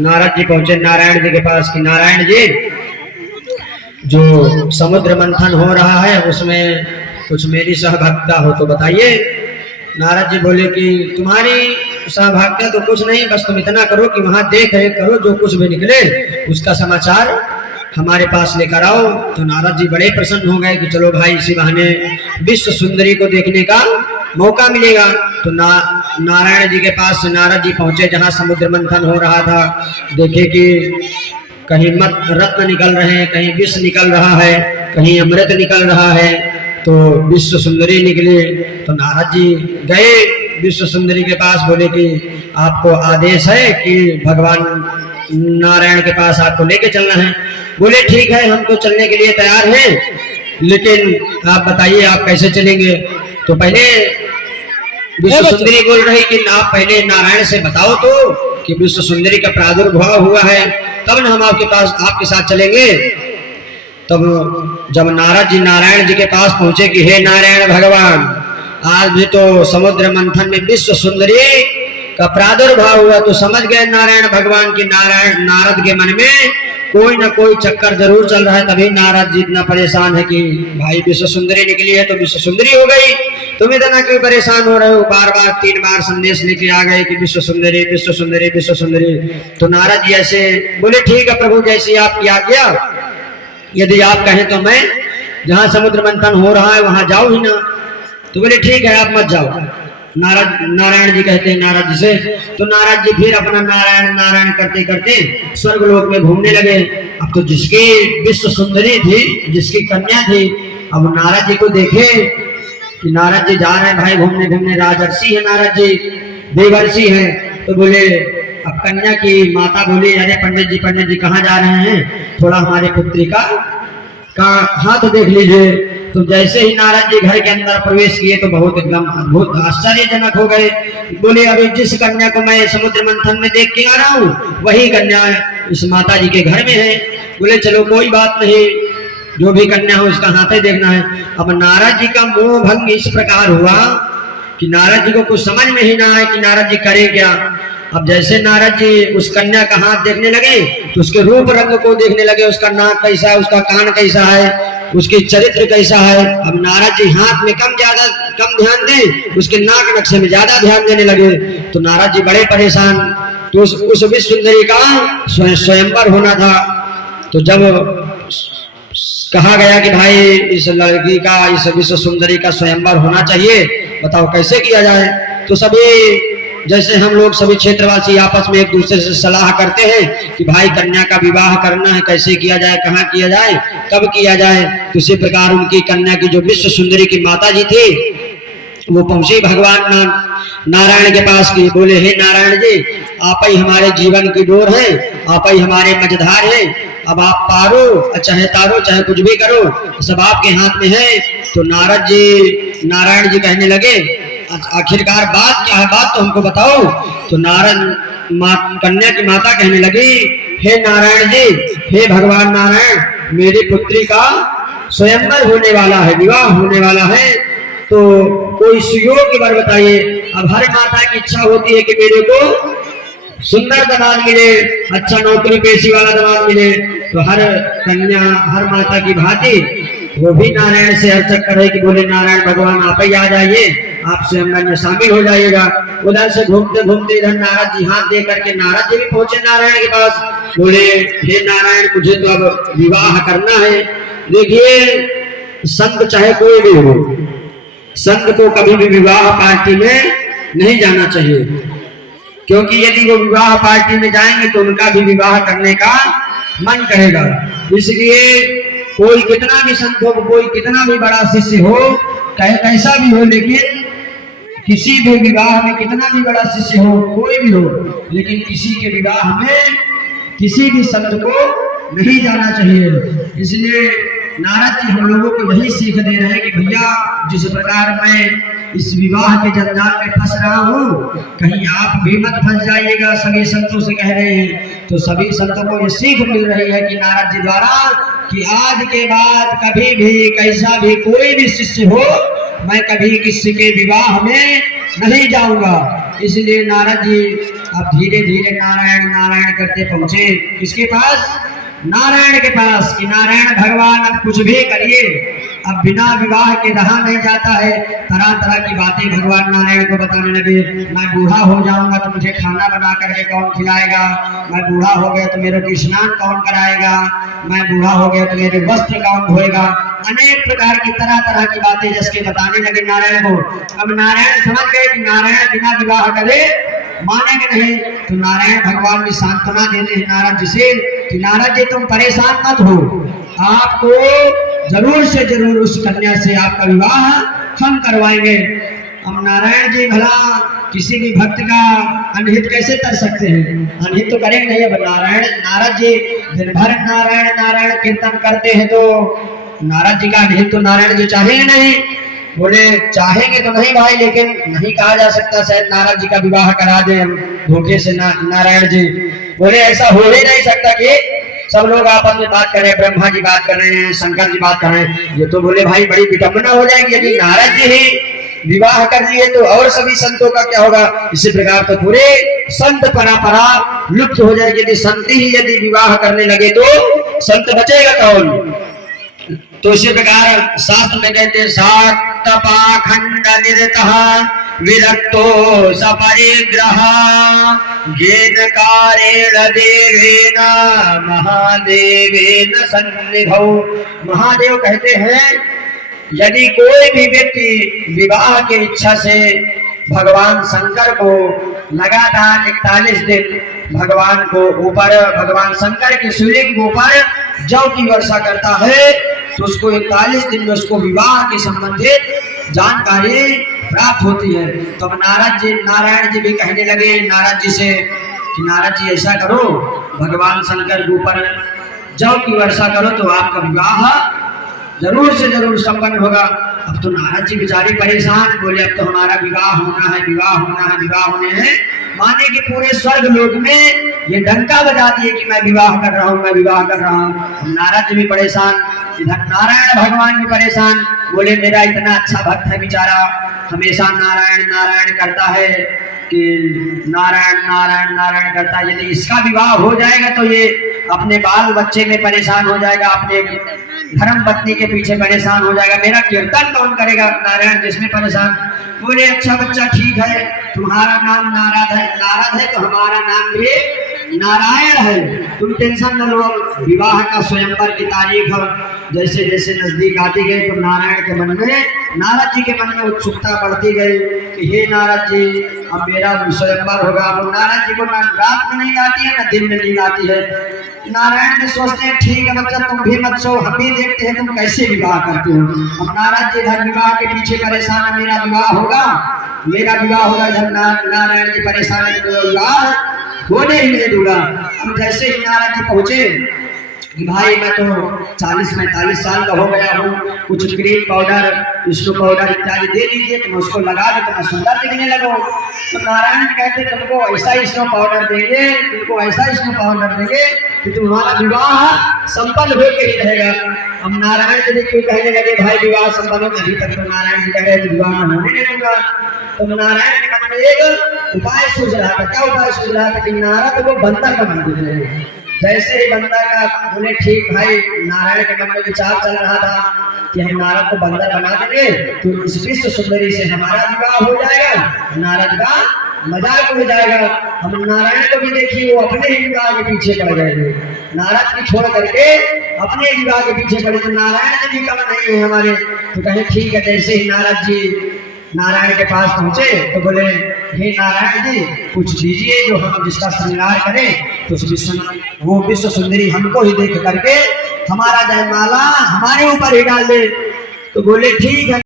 नारद जी पहुंचे नारायण जी के पास कि नारायण जी, जो समुद्र मंथन हो रहा है उसमें कुछ मेरी सहभागिता हो तो बताइए। नारद जी बोले कि तुम्हारी सहभागिता तो कुछ नहीं, बस तुम इतना करो कि वहां देख रेख करो, जो कुछ भी निकले उसका समाचार हमारे पास लेकर आओ। तो नारद जी बड़े प्रसन्न हो गए कि चलो भाई, इसी बहाने विश्व सुंदरी को देखने का मौका मिलेगा। तो नारायण जी के पास नारद जी पहुंचे जहां समुद्र मंथन हो रहा था। देखे कि कहीं मत रत्न निकल रहे हैं, कहीं विष निकल रहा है, कहीं अमृत निकल रहा है। तो विश्व सुंदरी निकली। तो नारद जी गए विश्व सुंदरी के पास, बोले कि आपको आदेश है कि भगवान नारायण के पास आपको लेके चलना है। बोले ठीक है, हम तो चलने के लिए तैयार हैं, लेकिन आप बताइए आप कैसे चलेंगे। तो पहले विश्व सुंदरी बोल रही कि आप पहले नारायण से बताओ तो कि विश्व सुंदरी का प्रादुर्भाव हुआ है, तब न हम आपके साथ चलेंगे। तब जब नारद जी नारायण जी के पास पहुंचे कि हे नारायण भगवान, आज भी तो समुद्र मंथन में विश्व सुंदरी का प्रादुर्भाव हुआ। तो समझ गए नारायण भगवान की नारद के मन में कोई ना कोई चक्कर जरूर चल रहा है। तभी नारद जी इतना परेशान है कि भाई विश्व सुंदरी निकली है तो विश्व सुंदरी हो गई, तुम इतना क्यों परेशान हो रहे हो। बार बार 3 बार संदेश लेके आ गए कि विश्व सुंदरी विश्व सुंदरी विश्व सुंदरी। तो नारद जी ऐसे बोले ठीक है प्रभु, जैसी आपकी आज्ञा, यदि आप कहें तो मैं जहां समुद्र मंथन हो रहा है वहां जाओ ही ना। तो बोले ठीक है, आप मत जाओ। नारायण जी कहते हैं नारद जी से। तो नारद जी फिर अपना नारायण नारायण करते करते स्वर्ग लोक में घूमने लगे। अब तो जिसकी विश्व सुंदरी थी, जिसकी कन्या थी, अब नारद जी को देखे कि नारद जी जा रहे हैं भाई घूमने घूमने, राजर्षि है नारद जी, देवर्षि है। तो बोले, अब कन्या की माता बोली, अरे पंडित जी कहाँ जा रहे हैं, थोड़ा हमारे पुत्री का हाथ देख लीजिए। तो जैसे ही नारद जी घर के अंदर प्रवेश किए तो बहुत एकदम अद्भुत आश्चर्यजनक हो गए। बोले, अभी जिस कन्या को मैं समुद्र मंथन में देख के आ रहा हूँ वही कन्या इस माता जी के घर में है। बोले चलो कोई बात नहीं, जो भी कन्या हो उसका हाथ ही देखना है। अब नारद जी का मोह भंग इस प्रकार हुआ कि नारद जी को कुछ समझ में ही ना आए कि नारद जी करें क्या। अब जैसे नारद जी उस कन्या का हाथ देखने लगे तो उसके रूप रंग को देखने लगे, उसका नाक कैसा है, उसका कान कैसा है, उसके चरित्र कैसा है। अब नारद जी हाथ में कम ध्यान दें, उसके नाक नक्शे में ज्यादा ध्यान देने लगे। तो नारद जी बड़े परेशान। तो उस विश्व सुंदरी का स्वयंवर होना था। तो जब कहा गया कि भाई इस लड़की का, इस विश्व सुंदरी का स्वयंवर होना चाहिए, बताओ कैसे किया जाए। तो सभी, जैसे हम लोग सभी क्षेत्रवासी आपस में एक दूसरे से सलाह करते हैं कि भाई कन्या का विवाह करना है, कैसे किया जाए, कहाँ किया जाए, कब किया जाए। तो इसी प्रकार उनकी कन्या की जो विश्व सुंदरी की माता जी थी वो पहुंची भगवान नारायण के पास की। बोले, हे नारायण जी, आप ही हमारे जीवन की डोर है, आप ही हमारे मझधार है। अब आप पारो चाहे तारो चाहे कुछ भी करो, सब आपके हाथ में है। तो नारायण जी कहने लगे, आखिरकार बात क्या है, बात तो हमको बताओ। तो कन्या की माता कहने लगी, हे नारायण जी, हे भगवान नारायण, मेरी पुत्री का स्वयंवर होने वाला है, विवाह होने वाला है, तो कोई सुयोग्य वर बताइए। अब हर माता की इच्छा होती है कि मेरे को सुंदर दामाद मिले, अच्छा नौकरी पेशी वाला दामाद मिले। तो हर कन्या, हर माता की भांति वो भी नारायण से अर्चक करे कि बोले नारायण भगवान आप ही आ जाइए, आप स्वयंवर में शामिल हो जाइएगा। उधर से घूमते घूमते इधर नारद जी हाथ दे करके नारद जी भी पहुंचे नारायण के पास। बोले, हे नारायण, मुझे तो अब विवाह करना है। देखिए, संत चाहे कोई भी हो, संत को कभी भी विवाह पार्टी में नहीं जाना चाहिए, क्योंकि यदि वो विवाह पार्टी में जाएंगे तो उनका भी विवाह करने का मन करेगा। इसलिए कोई कितना भी संत हो, कोई कितना भी बड़ा शिष्य हो, कैसा भी हो, लेकिन किसी भी विवाह में, कितना भी बड़ा शिष्य हो, कोई भी हो, लेकिन किसी के विवाह में किसी भी संत को नहीं जाना चाहिए। इसलिए नारद जी हम लोगों को यही सीख दे रहे हैं कि भैया, जिस प्रकार मैं इस विवाह के जंजाल में फंस रहा हूँ, कहीं आप भी मत फंस जाइएगा, सभी संतों से कह रहे हैं। तो सभी संतों को ये सीख मिल रही है कि नारद जी द्वारा कि आज के बाद कभी भी, कैसा भी कोई भी शिष्य हो, मैं कभी किसी के विवाह में नहीं जाऊंगा। इसलिए नारद जी अब धीरे धीरे नारायण नारायण करते पहुंचे किसके पास? नारायण के पास। कि नारायण भगवान अब कुछ भी करिए, अब बिना विवाह के रहा नहीं जाता है। तरह तरह की बातें भगवान नारायण को बताने लगे। मैं बूढ़ा हो जाऊंगा तो मुझे खाना बना करके कौन खिलाएगा? मैं बूढ़ा हो गया तो मेरे को स्नान कौन कराएगा? मैं बूढ़ा हो गया तो मेरे वस्त्र कौन धोएगा? अनेक प्रकार की तरह तरह की बातें जिसके बताने लगे नारायण को। अब नारायण समझ गए कि नारायण बिना विवाह करे मानेंगे नहीं। तो नारायण भगवान भी सांत्वना देते हैं नारद जी से कि नारद जी तुम परेशान मत हो, आपको जरूर से जरूर उस कन्या से आपका विवाह हम करवाएंगे। अब नारायण जी भला किसी भी भक्त का अनहित कैसे कर सकते हैं? अनहित तो करेंगे नहीं। अब नारद जी दिन भर नारायण नारायण कीर्तन करते हैं तो नारद जी का अनहित तो नारायण जी चाहेंगे नहीं। बोले चाहेंगे तो नहीं भाई, लेकिन नहीं कहा जा सकता शायद नारद जी का विवाह करा दे हम धोखे से। नारायण जी बोले ऐसा हो ही नहीं सकता कि सब लोग आपस में बात कर रहे हैं, ब्रह्मा जी बात कर रहे हैं, शंकर जी बात कर रहे हैं। ये तो बोले भाई बड़ी विडंबना हो जाएगी यदि नारद जी ही विवाह कर लिए तो और सभी संतों का क्या होगा? इसी प्रकार तो पूरे संत परंपरा लुप्त हो जाएगी। यदि संत ही यदि विवाह करने लगे तो संत बचेगा कौन? तो इसी प्रकार शास्त्र में कहते शाक्त पाखंड निरतः विरक्तो सपरिग्रह गेन कारेण देवेन महादेवेन सन्निधौ। महादेव कहते हैं यदि कोई भी व्यक्ति विवाह की इच्छा से भगवान शंकर को लगातार 41 दिन भगवान को ऊपर भगवान शंकर के शिवलिंग के ऊपर जौ की वर्षा करता है तो उसको 41 दिन में उसको विवाह के संबंधित जानकारी प्राप्त होती है। तो अब नारायण जी भी कहने लगे नारद जी से कि नारद जी ऐसा करो, भगवान शंकर के ऊपर जौ की वर्षा करो तो आपका विवाह जरूर से जरूर संपन्न होगा। अब तो नारद जी बेचारे परेशान, बोले अब तो हमारा विवाह होना है, विवाह होना है, विवाह होने हैं। माने कि पूरे स्वर्ग लोक में ये डंका बजा दिए कि मैं विवाह कर रहा हूँ, मैं विवाह कर रहा हूँ। नारद जी भी परेशान, इधर नारायण भगवान भी परेशान। बोले मेरा इतना अच्छा भक्त है बेचारा, हमेशा नारायण नारायण करता है कि नारायण नारायण नारायण करता है। यदि इसका विवाह हो जाएगा तो ये अपने बाल बच्चे में परेशान हो जाएगा, अपने धर्म पत्नी के पीछे परेशान हो जाएगा, मेरा कीर्तन कौन करेगा? नारायण जिसमें परेशान। बोले अच्छा बच्चा ठीक है, तुम्हारा नाम नारद है तो हमारा नाम भी नारायण है, तुम टेंशन न लो। विवाह का स्वयंवर की तारीख जैसे जैसे नजदीक आती गई तो नारायण के मन में, नारद जी के मन में उत्सुकता बढ़ती गई कि हे नारद जी अब मेरा स्वयंवर होगा। अब नारद जी को ना रात में नींद आती है ना दिन में नींद आती है। नारायण जी सोचते हैं ठीक है बच्चा तुम भी मत सो, हम भी देखते हैं तुम कैसे विवाह करते हो। अब नारद जी इधर विवाह के पीछे परेशान है, मेरा विवाह होगा, मेरा विवाह होगा। इधर नारायण जी परेशान है, विवाह होने ही नहीं दूंगा। अब जैसे ही नारद जी पहुंचे कि भाई मैं तो 40-45 साल का हो गया हूँ, कुछ क्रीम पाउडर विष्णु पाउडर इत्यादि दे दीजिए तो मैं उसको लगा दे तो मैं सुंदर दिखने लगूं। तो नारायण जी कहते तुमको ऐसा विष्णु पाउडर देंगे, तुमको ऐसा विष्णु पाउडर देंगे कि तुम्हारा विवाह संपन्न होकर ही रहेगा। अब नारायण जी क्यों कहने लगे भाई विवाह संपन्न हो? अभी तक तो नारायण जी कह रहे थे विवाह होने नहीं दूंगा। तो नारायण के मन में एक उपाय सूझ रहा था। क्या उपाय सूझ रहा था? कि नारद को बंदर का बना देते हैं। जैसे ही बंदर का बोले ठीक भाई, नारायण के मन में विचार चल रहा था कि हम नारद को बंदर बना देंगे तो इस विश्व सुंदरी से हमारा विवाह हो जाएगा, नारद का मजाक हो जाएगा। हम नारायण को भी देखिए वो अपने ही विवाह के पीछे पड़ जाएंगे, नारद की छोड़ करके अपने विवाह के पीछे पड़े। तो नारायण जी भी कम नहीं है हमारे। तो कहे ठीक है। जैसे ही नारद जी नारायण के पास पहुंचे तो बोले हे नारायण जी कुछ दीजिए जो हम जिसका श्रृंगार करें तो वो विश्व सुंदरी हमको ही देख करके हमारा जयमाला हमारे ऊपर ही डाल दे। तो बोले ठीक है।